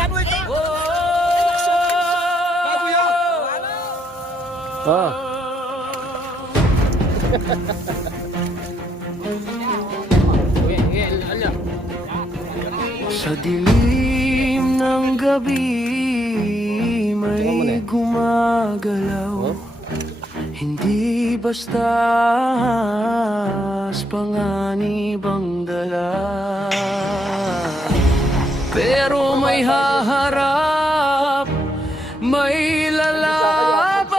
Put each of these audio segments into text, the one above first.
Bago ito! Bago yan! Oh. Sa dilim ng gabi may gumagalaw. Hindi basta panganib ang dala, pero may haharap, may lalaban.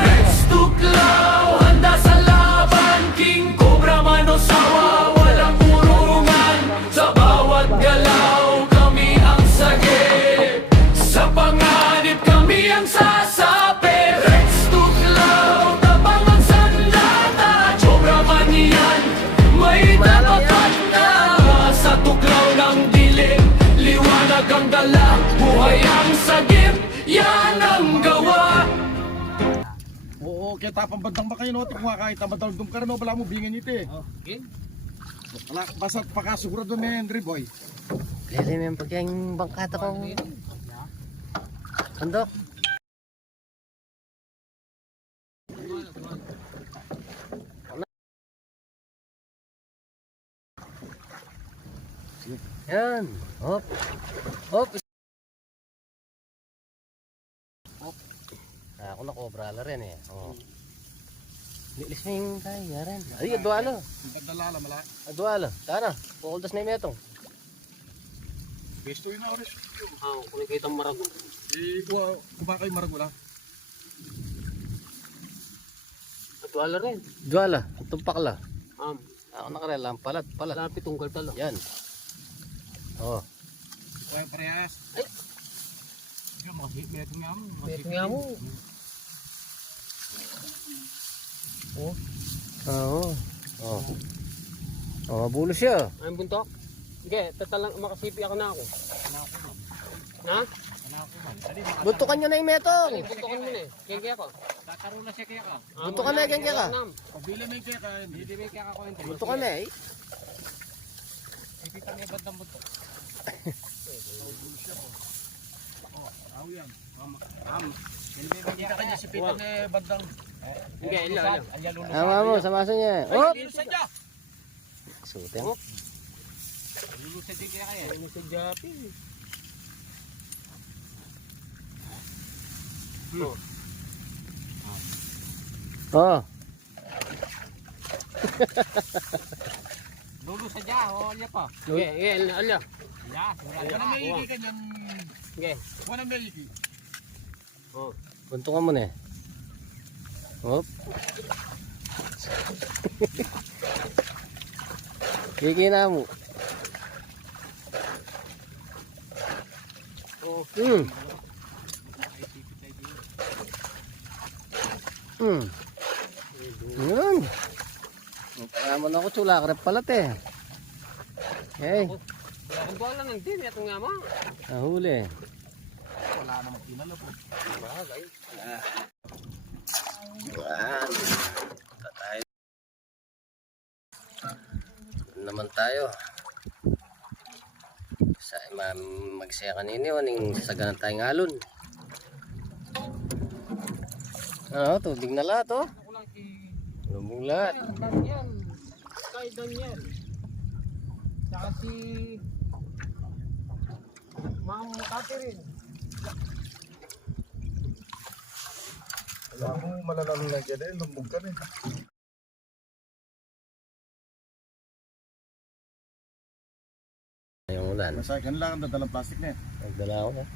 Rex Tuklaw, handa sa laban. King Cobra man o sawa, walang urungan. Sa bawat galaw, kami ang sagip. Sa panganib, kami ang sasapit. Rex Tuklaw, tabang ang sandata. Cobra man yan, may tapakan na. Sa tuklaw ng dilim, liwanag ang dala. Buhay ang sagip, yan ang gawa. Oo, kaya tapang bandang ba kayo no? Tikwa kahit tamadaldong ka rin, wala mo bingin ito eh. Okay. Wala, basta pakasigurado na Henry boy. Lilim yung pagkayang bangkata ko. Sandok. Yan. Hop. Hop. Hop. Ako na cobra la rin eh. Oh. Lilis na yung kaya rin. Ay, adwalo. Pagdalala mala. Adwalo. Sana. Pukuldas na yung metong. Besto yun na oras. Kung nakita mo marago. Eh, kumakay maragula. Atwala rin. Adwala. Tumpak la. Um, Ako nakarela. Palat. Palat. lapit tunggal talo. Yan. Oh. Kaya parehas. Ay. Yung mga hikmet nga mo. Pwede nga mo. Oo. Oh. Oh, mabulo siya. Ayun buntok. Sige, tatalang makasipi ako na ako. Ha? Buntukan nyo na yung metong. Ay, buntokan mo na eh. Kaya ako. Kakaroon na siya kaya ka. Buntokan na yung kaya ka. Pabila mo yung kaya ka, hindi mo yung kaya ka ko hindi. Buntukan na eh. Ipita niya bandang buntok. Aw yan. Kita kanya si Peter na bandang. Sige, ilo. Ama mo, samaso niya. Oh! Lulusan niya. Suteng. Lulusan din kaya kaya. Ano sa Japi? Oh. Lulusan niya, o niya pa. Sige, ilo. Ya, wala na may iki kanyan. Sige. Wala may iki. Oh. Buntukan mo na eh. Hop. Kiki na mo. Oh. Yun. Pagkaman ako chula, krep palat eh. Okay. Wala kang buwan lang ng din. Ito nga mo. Nahuli. Wala namang pinalo po. Bagay. Yan. Tayo. Naman tayo. Sa magsaya kanini o ning sasaganan tayong alon. Ano, tubig na lahat oh. Lumong lahat. Daniel. Kay Daniel. Saka si Ma'am Catherine. Wala mo malalalo na dyan eh, lumbog ka rin. Yung ulan. Masaya ka lang ang dadalang plastic na eh. Nagdala ako na.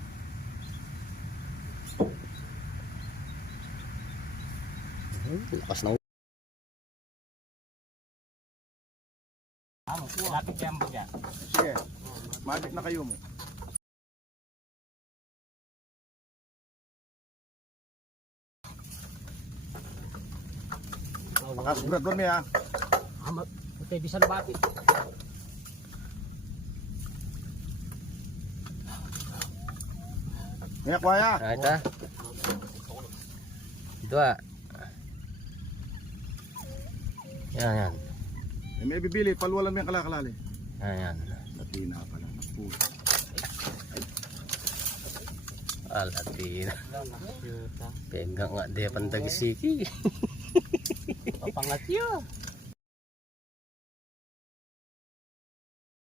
Lakas ng Lapit yan ba yan? Sige, matik na kayo mo. Makasigurador niya. Okay, di sa labati. Ngayon, kuya. kahit ha. Ito ah. Yan, yan. May bibili, palwalan mo yung kalakalali. Ayan. Latina pala. Latina. Pegang nga dia pantagisiki. Papangat yun.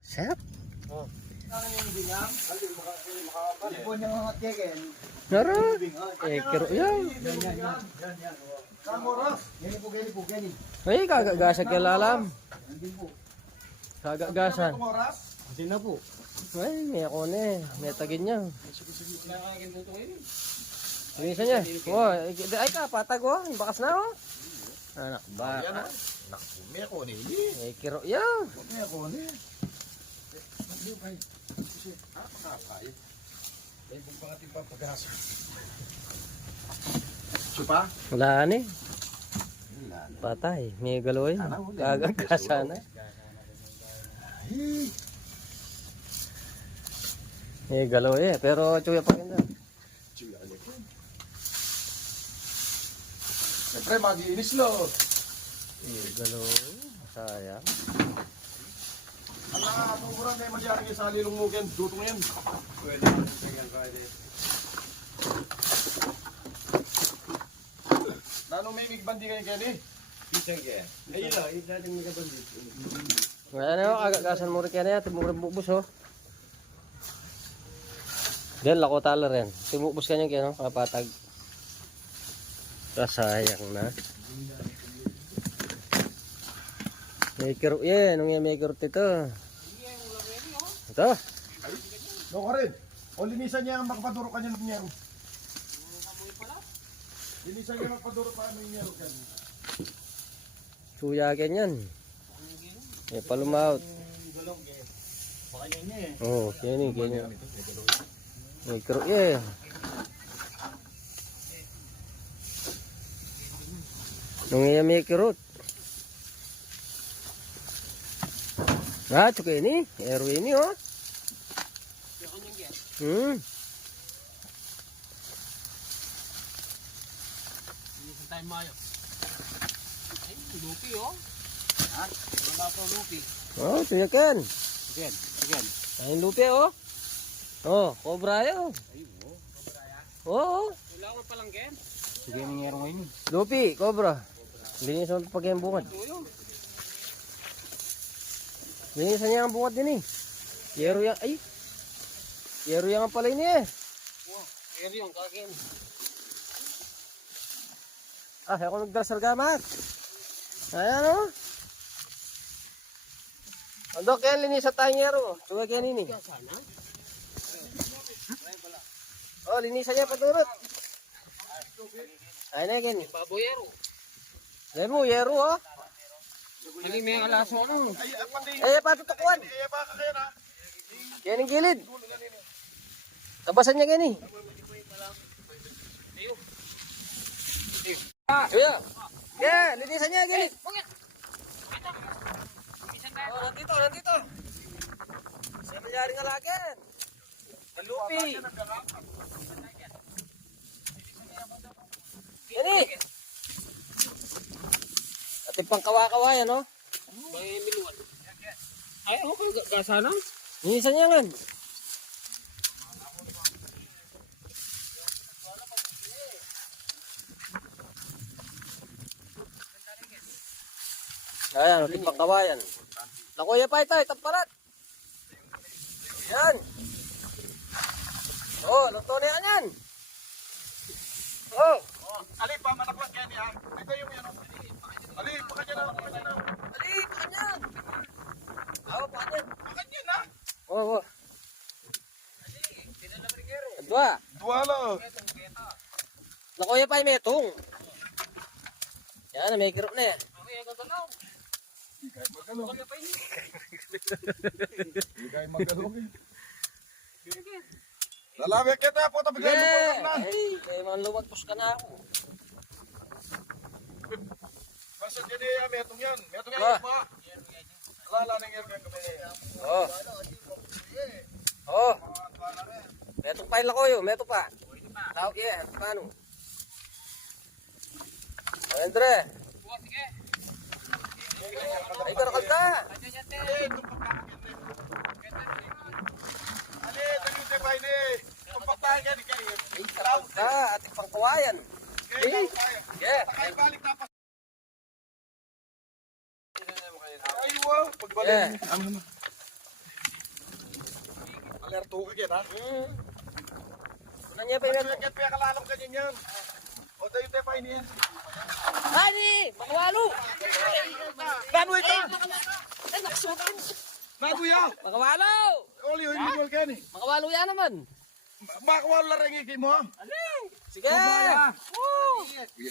Sep. Nara. Kiro yan. Ay, kagagasan ka lalam. Kagagasan. Hindi na po. Ay, may ako na eh. May tagin niya. Linisan niya. Oh, ay ka, patag oh. Bakas na oh. Anak, baka. Naku, may ako na ini. May kiro yan. May ako na eh. Hindi ba? Kasi, pakakay. May bong pangating papagasa. Supa? Wala na eh. Patay. May galoy. Kagagasan na. Hey. May galoy eh. Pero chuya pa rin na. Siyempre, mag-iinis lo. May galoy. Sayang. Ang nakakapungkuran kayo magyari sa lilong mugen. Dutong yan. Pwede. Lalo may migbandi kayo Kenny? Isang kaya. Ayun lang, yung dating migbandi. Wala na oh. Kagagasan mo rin kaya na yan. Timurang bubus oh. Diyan, lako tala rin. Timubos ka niyan kaya no? Kapatag. Sayang na. May kiro yan. Anong yan may kiro ito? Ito. Doon ka rin. O linisan niya ang makapaduro kanya ng nyero. Linisan niya magpaduro pa ng nyero kanya. Suyakin yan. May palumaut. Oo, kini. May kiro yan. Nung yan may kirot. Ah, cuka ini. Ero ini oh. Inisan tayo mayo. Ay, lupi oh. Ha? Wala pa lupi. Oh, suyakin. Again, again. Ayun lupi oh. Oh, cobra yun. Ay, oh. Cobra ya. Oo. Kailangan pa lang Ken. Sige, nangyaro ngayon. Lupi, cobra. Linis mo pag yung bungad. Linisan niya ang bungad din eh. Yero yan. Ay. Yero yan ang palay niya eh. Wow, eri yung kakin. Ah, ako nagdarasal ka, Mac. Ayan o. Andok yan, linisan tayong yero. Suwag yan ini. Sana? Oh, linisan niya paturot. Ayun na yan. Baboyero. Ayan mo, yero oh. Hindi may alaso ano. Ay, patutukuan. Yan ang gilid. Tabasan niya gani. Kuya. Yeah, linisan niya gani. Oh, nandito. Sa mayari nga lagan. Lupi. Gani. At yung pangkawa-kawayan, no? May miluan. Ay, okay, gasana. Linisan niya nga. Ayan, ating pangkawayan. Nakuya pa ito, itang palat. Yan. Oh, luto na yan. Oh. Ali, pamanakwas yan yan. Ito yung yan. Ali, pakanya na. Ali, pakanyan. Oh, pakanyan. Pakanya na. Oh. Dua. Duwala. Nakuya pa yung metong. Yan, may kirop na eh. Bigay magano. Lalawek kita po, tabigay mo po lang na. Ay, mga luwagpos ka na ako. Basta dyan metong yan. Metong yan, Ah. pa. Lala ng airgun kami. Oh. Oh. Metong pa ko yun, meto pa. Tao, yeah, paano? Oh, Andre. Ay, karakal ka. Eh, itong pagkakagyan. kawayan. Yeah. Ay, balik na pa. Ay, wow. Pagbalik. Yeah. Ano mo? Alerto ka yan, ha? Una niya pa yun. Kaya kalalam ka yan. O, tayo tayo pa ini yan. Hani! Makawalo! Bago ito! Bago yan! Makawalo! Oli, individual ka yan eh. Makawalo yan naman. Baka wala lang ikik mo, ha? Sige!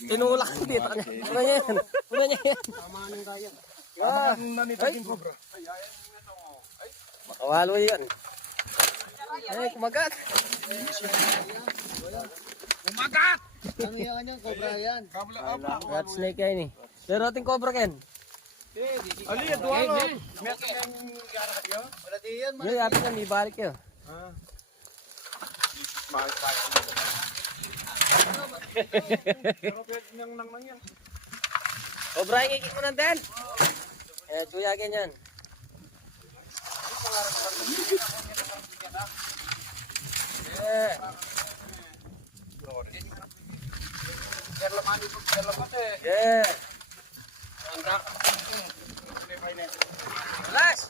Tinulak ko dito. Una niya yan. Una niya yan. Ah, Ang nanitaging cobra. makawalo yan. Ay, kumagat. Umagat! Ano yung kanyang cobra yan? Kabla apa? Rat snake yan eh. Pero ating cobra ken. Ali, ito ano? Wala di yan. Yung ating yan, may balik yun. Cobra yung ikik mo nandun. Eh, tuyagin yan. Yeah. Yeah. Last.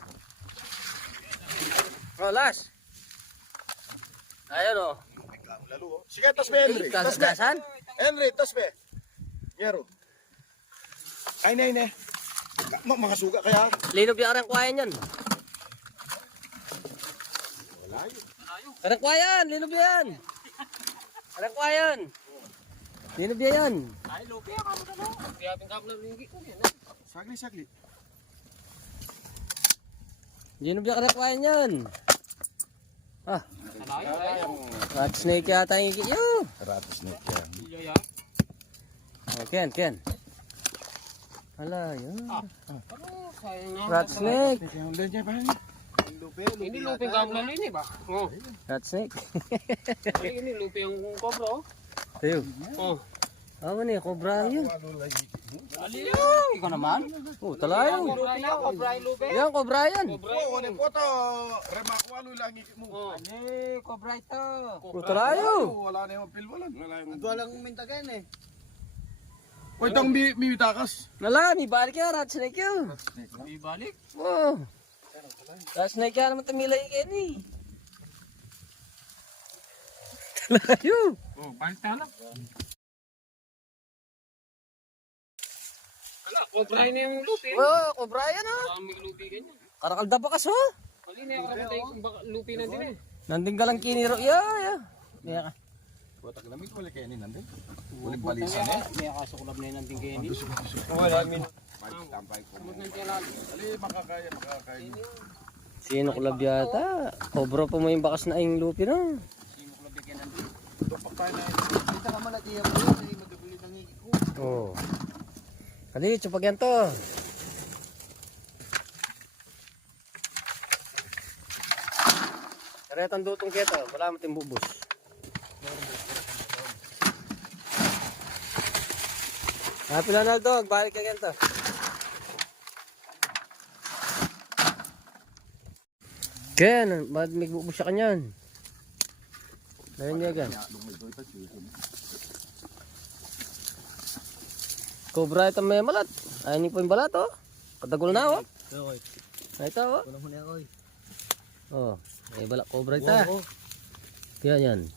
Oh, last. Ayun oh. Sige, tasbe, Henry. Tasbe. Kasgasan? Henry, tasbe. Yero. Ay, nay. Mga suga kaya. Linog yung arang kwayan yan. Arang kwayan, linog yan. Arang kwayan. Linog yan. Sagli. Linog yung arang kwayan yan. Ah. Rat snake yata yung ikit yun. Rat snake yan. Oh, Ken. Hala, yun. Rat snake. Ini lupi gamlan ini ba? Oh. Rat snake. Ini lupi yung cobra. Tayo. Oh. Ako ni, cobra yun. Aliyo, ikaw naman. Oh, talayo. Cobra yung lupi. Yan, cobra yan. Oo, ni po to. Remakwalo lang ikik mo. Ani, cobra ito. Oh, talayo. Wala na yung pilwalan. Ito lang mintagan eh. O, itong bibitakas. Nala, may balik yan, rat snake yun. May balik. Oh. Rat snake yan naman tamila yung Kenny. Talayo. Oh, balik tayo. Ala, cobra na yung lupi. Oh, cobra yan oh. May lupi ganyan. Karakalda pa kaso. Mali na yung kapatay kung baka lupi na din eh. Nanding ka lang kiniro. Yeah. Kaya ka. Butak lamig wala kayo ni nandun. Wala balisan eh. May akasukulab na yun ang tingin. Wala min. Samot ng tiyalag. Ali, makakaya. Sino kulab yata? Cobra pa mo yung bakas na yung lupi no. Sinukulab yan ang Kita ka malati yan mo yun. Hindi madugulit ang higit ko. Oh. Kali, tsupag yan to. Karetang dutong keto. Wala mo timbubos. Happy Ronaldo, balik ka ganito. Ken, ba't may bubos siya kanyan? Layan niya gan. Cobra ito may malat. Ayun po yung balat oh. Kadagol na oh. Ito oh. Walang huni ako eh. Oh, may balak cobra ito. Yan.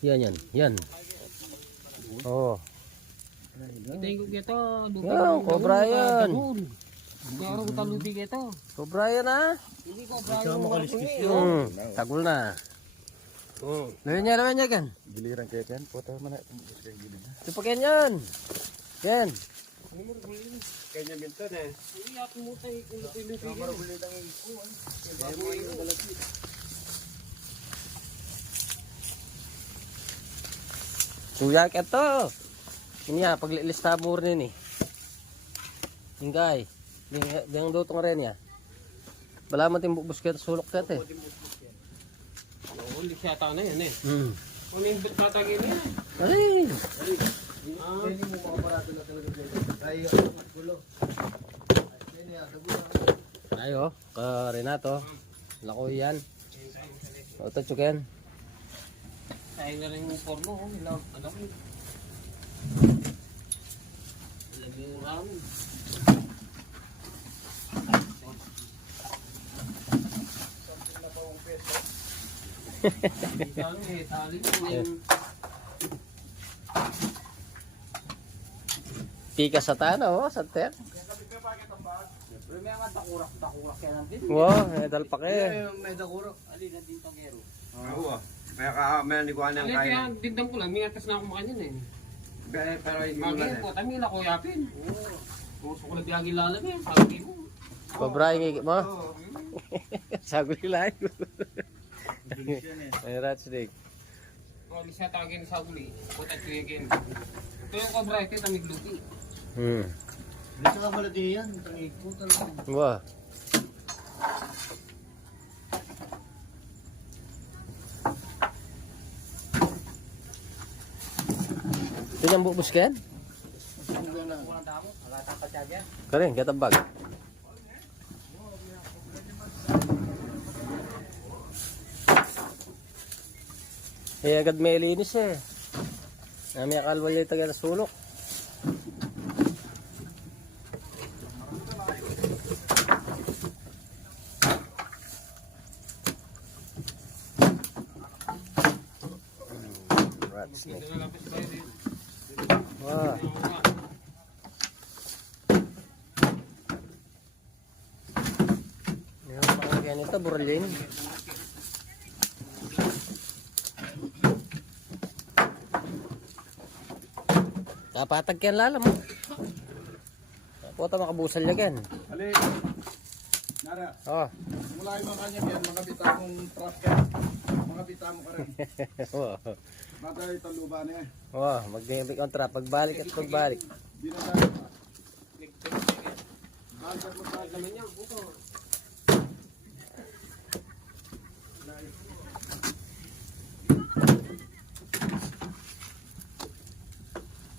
Yan. Oh. Ito yung gito. Yan, cobra yan. Pero kita lupi gito. Cobra yan ah. Hindi cobra yung Tagol na. Layan niya kan. Giliran kayo kan. Puta mana tembus kayak gini. Tupakin yan. Yan. Kayaknya minta deh. Hindi ako mo tayo kung lupi-lupi gito. Suyak ito. Ini ya, paglilista mo rin eh. Hingay. Diyang dutong rin ya. Bala mo timbubos ka sulok ka te. Hindi siya tao na yan eh. Hmm. Kung yung tatagin na yan. Ay. Ayo, ka Renato. Lako yan. O, tatsukin. Sayang na rin yung forno. Alam mo. Alam mo yung ramen. Pika sa tana, oh, sa ter. Siyempre may mga takurak yan natin. Wow, medal pa kayo. May takurak. Ali na din tangero. Oo. Kaya may hindi ko anong Alay, kaya. kaya dindang ko lang. May atas na ako makanyan eh. Pero hindi mo na Magiging eh. po, tayo nila ko yapin. Gusto ko lang biyagi lalam yan. Sabi mo. Pabray ngigit mo? Saguli lang. Ay, ratsdik. Kung alis na tagin sa saguli, putat ko yung game. Ito yung cobra, ito yung tamiglupi. Dito ka pala di yan. Tangig ko talaga. Wah. Ito yung bubus ka yan? Kering, katabag. Eh, agad may linis eh. Nami akalwa yung taga na sulok. Rat snake. Wah. Yung pakagyan ito, buralin. Napatag yan lala mo. Puta makabusal yan. Ali. Nara. Oh. Mula yung mga kanya yan. Mga bitamong trap yan. Mga bitamo ka rin. Wow. Mata itong luba na yan. Wow, mag-ibig ang trap. Pagbalik at pagbalik. Di na tayo. Bagay mo sa akin.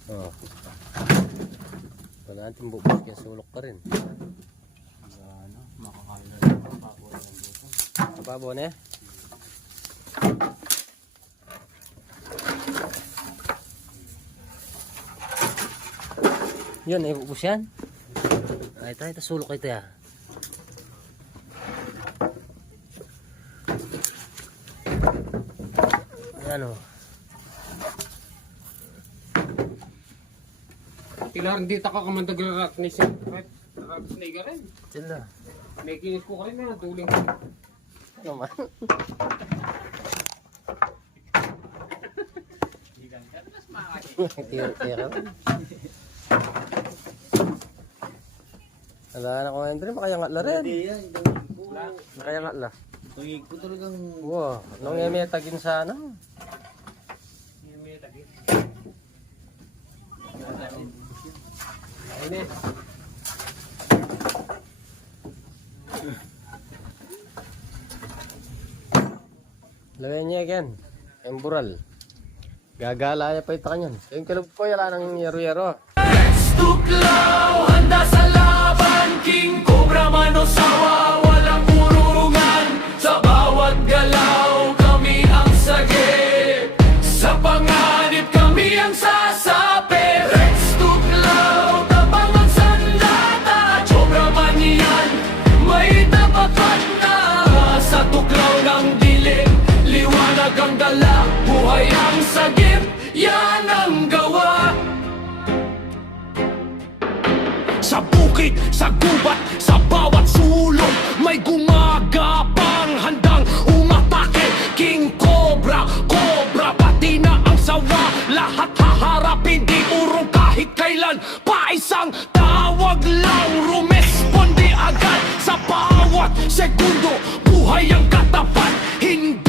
Oh. Wala natin bubuk yan. Sulok pa rin. Mababaw na eh. Yun, ay ubus yan. Ay, ito, sulok ito ya. Ayan o. Tila hindi taka ka man tagal-rak ni siya. Rak snake rin. Tila. May kinis ko ka rin na, tuling ko. Ano man? Tira-tira rin. Wala na ko Andre, makayangat la rin. Di yan. Tangig ko. Makayangat la. Tangig ko talagang. Wow, nung emetagin sa ano? Ini. Lagyan niya again. Yung bural. Gagala niya pa ito kanyan. Yung kalog ko, yala ng yero-yero. Tuklaw, handa sa laban, King Cobra Manosawa, walang urungan. Sa bawat galaw, kami ang sagip. Sa panganib, kami ang sasapit. Rex Tuklaw, tabang ang sandata. Cobra man yan, may tapakan na. Sa tuklaw ng dilim, liwanag ang dala. Buhay ang sagip, yan ang gawa. Sa bukid, sa gubat, sa bawat sulok, may gumagapang handang umatake. King Cobra, Cobra, pati na ang sawa. Lahat haharapin, di urong kahit kailan. Paisang tawag lang, rumesponde agad. Sa bawat segundo, buhay ang katapat. Hindi